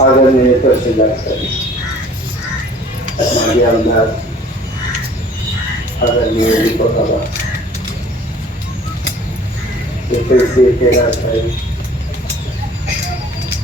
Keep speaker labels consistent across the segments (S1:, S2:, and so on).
S1: आदरणीय तहसीलदार साहेब माजी आमदार आदरणीय दीपक बाबा एकोणीसशे केदार साहेब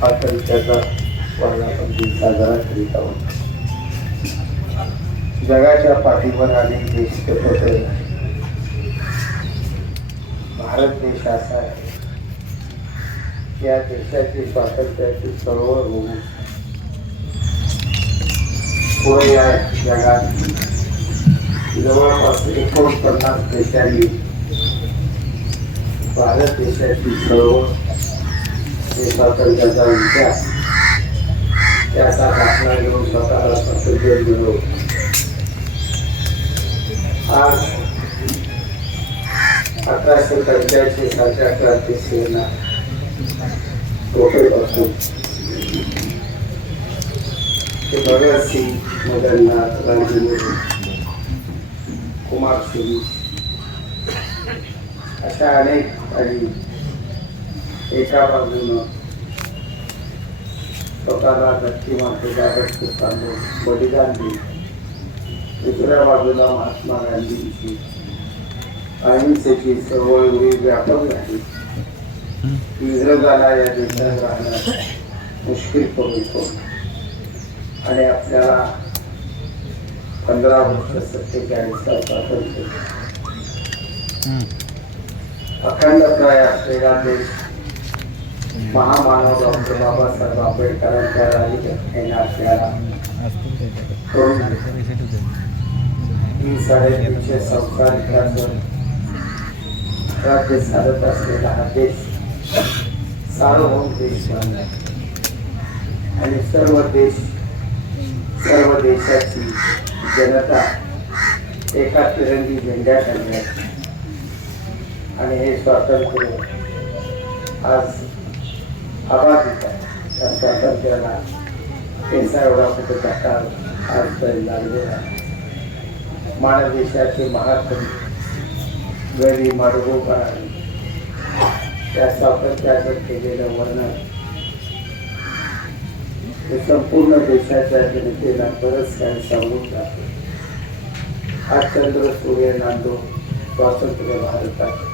S1: हा स्वातंत्र्याचा वर्धापन दिन साजरा करीत आहोत. जगाच्या पाठीवर अनेक देश होते भारत देश असा आहे. या देशाची स्वातंत्र्याची चळवळ होऊन पुढे या जगात जवळपास एकोणपन्नास देशांनी भारत देशाची चळवळ स्वातंत्र्याचा इतिहास त्याचा दाखला घेऊन स्वतःला स्वातंत्र्य मिळवलं आज अठराशे पंच्याऐंशी सालच्या क्रांती सेना टोपेपासून ते भगतसिंग मदननाथ गांधीजी कुमार सिंग अशा अनेक आणि एका बाजूनं स्वतःला धक्की मारते जागत तांदूळ बलिदान दिली दुसऱ्या बाजूला महात्मा गांधींची अहिंसेची चळवळ एवढी व्यापक झाली. इंग्रजाला या देशात राहणं मुश्किल करून सोडलं. आणि आपल्याला पंधरा वर्ष सत्तेचाळीसचा स्वातंत्र्य. अखंड प्राय असलेला देश महामानव डॉक्टर बाबासाहेब आंबेडकरांच्या राजघटनेने आपल्याला ही साडेतीनशे संस्कार राज्य साधत असलेला हा देश सार्वभौम देश बनला आणि सर्व देश सर्व देशाची जनता एका तिरंगी झेंड्या आहे आणि हे स्वातंत्र्य आज आबाधित आहे त्या स्वातंत्र्याला पेसा एवढा कुठे धक्का आजपर्यंत लागलेला आहे मानव देशाचे महात्म गरी माडगोपारांनी त्या स्वातंत्र्याचं केलेलं वर्णन हे संपूर्ण देशाच्या जनतेला बरंच काही सांगून जाते आज चंद्र सूर्य नांदो स्वातंत्र्य भारतात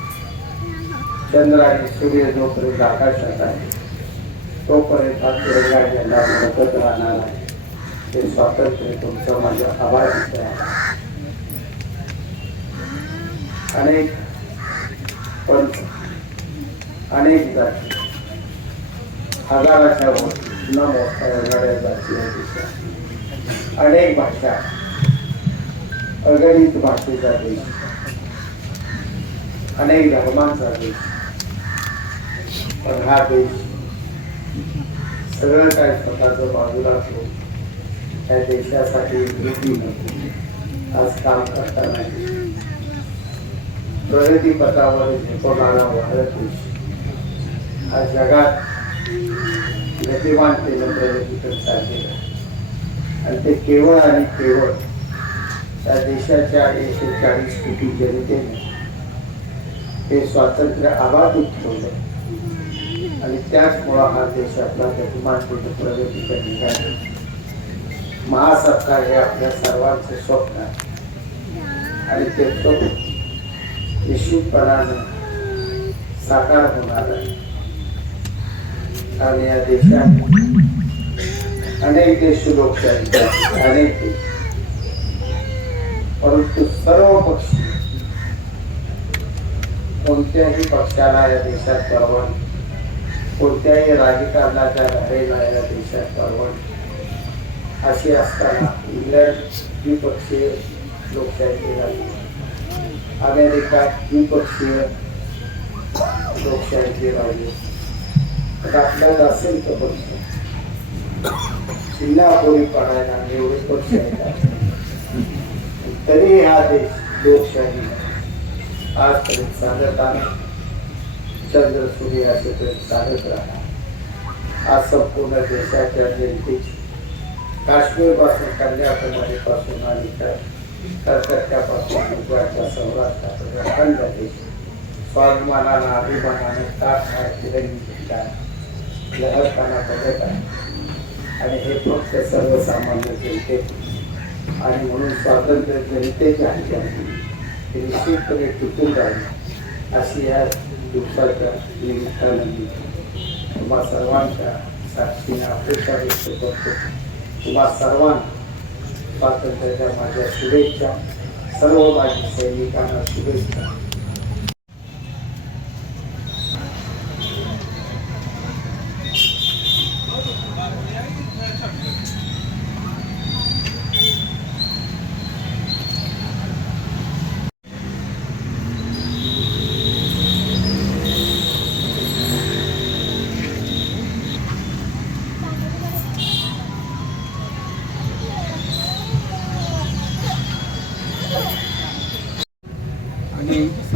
S1: चंद्र आणि सूर्य जोपर्यंत आकाशात आहे तोपर्यंत हा तिरंगा झेंडा मोठत राहणार आहे. ते स्वातंत्र्य तुमचं माझं आभार आहे. अनेक पंच अनेक जाती हजाराच्या न मोठ्या वेगळ्या जाती आहेत अनेक भाषा अगणित भाषेचा देश अनेक धर्मांचा देश पण हा देश सगळं काय स्वतःचं बाजूला असतो त्या देशासाठी कृतीनं आज काम करताना प्रगती पथावर झेपवणारा भारत देश. हा जगात गतिमानतेनं प्रगतीकडे चाललेलं आहे. आणि ते केवळ आणि केवळ त्या देशाच्या एकशे चाळीस कोटी जनतेने ते स्वातंत्र्य आबाधित ठेवलं. आणि त्याचमुळं हा देश आपला गतिमानतेनं प्रगतीच्या ठिकाणी महासत्ता हे आपल्या सर्वांचे स्वप्न आहे. आणि ते स्वप्न निश्चितपणानं साकार होणार आहे. आणि या देशात अनेक देश लोकशाही अनेक देश. परंतु सर्व पक्ष कोणत्याही पक्षाला या देशात परवानगी कोणत्याही राजकारणाच्या धारे या देशात परवड अशी असताना इंग्लंड द्विपक्षीय लोकशाही राहिली अमेरिका द्विपक्षीय लोकशाही राहिली तर आपल्याला असेल तर पक्ष चिन्हापोळी पडायला एवढे पक्ष आहेत तरी हा देश लोकशाही आजपर्यंत चालत आहे. चंद्र सूर्य असेपर्यंत चालत राहा. आज संपूर्ण देशाच्या जनतेची काश्मीरपासून कन्याकुमारी पासून आणि तर कलकत्त्यापासून गुजरातच्या सौराष्ट्रापर्यंत अखंड देश स्वाभिमानानं अभिमानानं ताट आहे तिरंगी झेंडा आहे. लहरताना बघत आहे. आणि हे फक्त सर्वसामान्य जनते. आणि म्हणून स्वातंत्र्य जनतेच्या हाती निश्चितपणे टिकून राहील अशी या दिवसाच्या निमित्तानं तुम्हा सर्वांच्या साक्षीने अपेक्षा व्यक्त करतो. तुम्हा सर्वांना स्वातंत्र्याच्या माझ्या शुभेच्छा सर्व माझी सैनिकांना शुभेच्छा.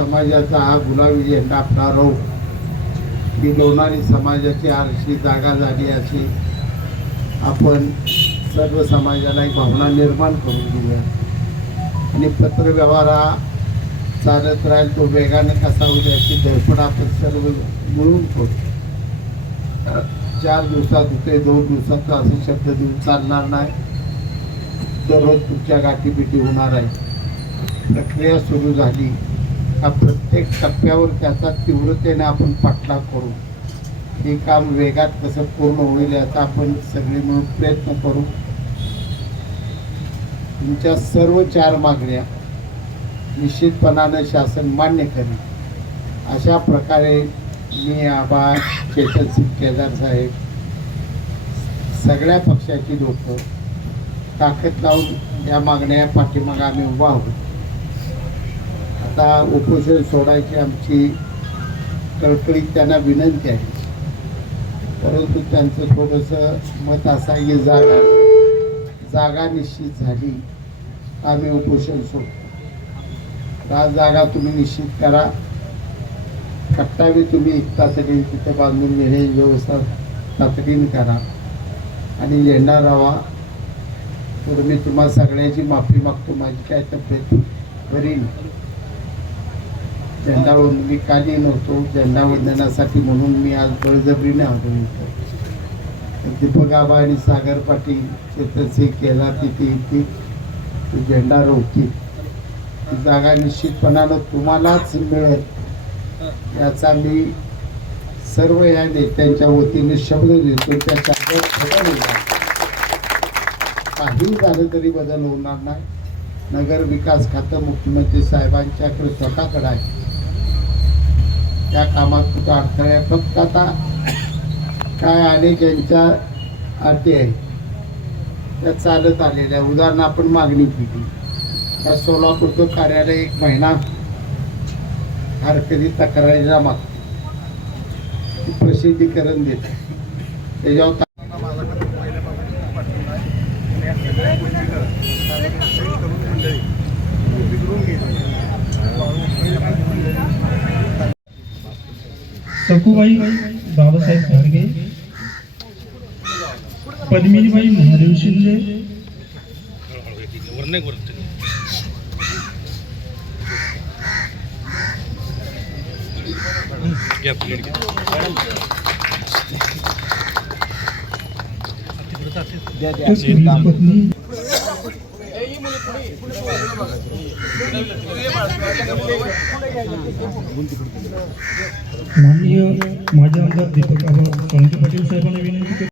S2: समाजाचा हा गुलाबी झेंडा आपला राहू ही लोणारी समाजाची आरशी जागा झाली अशी आपण सर्व समाजाला एक भावना निर्माण करून देऊया आणि पत्रव्यवहार हा चालत राहील तो वेगाने कसा होईल याची धडपड आपण सर्व मिळून करू चार दिवसात होते दोन दिवसात असं शब्द देऊन चालणार नाही. दररोज तुमच्या गाठीपिटी होणार आहे. प्रक्रिया सुरू झाली. हा प्रत्येक टप्प्यावर त्याचा तीव्रतेने आपण पाठलाग करू. हे काम वेगात कसं पूर्ण होईल याचा आपण सगळे मिळून प्रयत्न करू. तुमच्या सर्व चार मागण्या निश्चितपणानं शासन मान्य करेल. अशा प्रकारे मी आबा चेतन सिंग केदार साहेब सगळ्या पक्षाची लोक ताकद लावून या मागण्या पाठीमागं आम्ही उभा आहोत. आता उपोषण सोडायची आमची कळकळीत त्यांना विनंती आहे. परंतु त्यांचं थोडंसं मत असं आहे की जागा जागा निश्चित झाली आम्ही उपोषण सोडतो. आज जागा तुम्ही निश्चित करा. कट्टावी तुम्ही तातडीने तिथे बांधून घेणे व्यवस्था तातडीने करा. आणि येणार राहा. तर मी तुम्हा सगळ्याची माफी मागतो. माझी काय तब्येत बरी नाही. झेंडा मी काली नव्हतो. झेंडा वंदनासाठी म्हणून मी आज बळजबरीने आलो होतो दीपक आबा आणि सागर पाटील चेतनसिंग केला तिथे येतील ते झेंडा रोवतील ती जागा निश्चितपणानं तुम्हालाच मिळेल. याचा मी सर्व या नेत्यांच्या वतीने शब्द देतो. त्या शब्दात बदल होणार काही झालं तरी बदल होणार नाही. नगर विकास खातं मुख्यमंत्री साहेबांच्याकडे स्वतःकडे आहे. त्या कामात तुझा अडथळे आहे. फक्त आता काय अनेक यांच्या अटी आहे त्या चालत आलेल्या. उदाहरण आपण मागणी केली.
S1: त्या सोलापूरचं कार्यालय एक महिना हरकती तक्रारीला मागतो प्रसिद्धीकरण देत त्याच्यावर ता-
S3: सखूबाई बाबासाहेब खारगे पद्मिनीबाई महादेव शिंदे पत्नी माननीय माजी आमदार दीपक आबा कळंके पाटील साहेबांना विनंती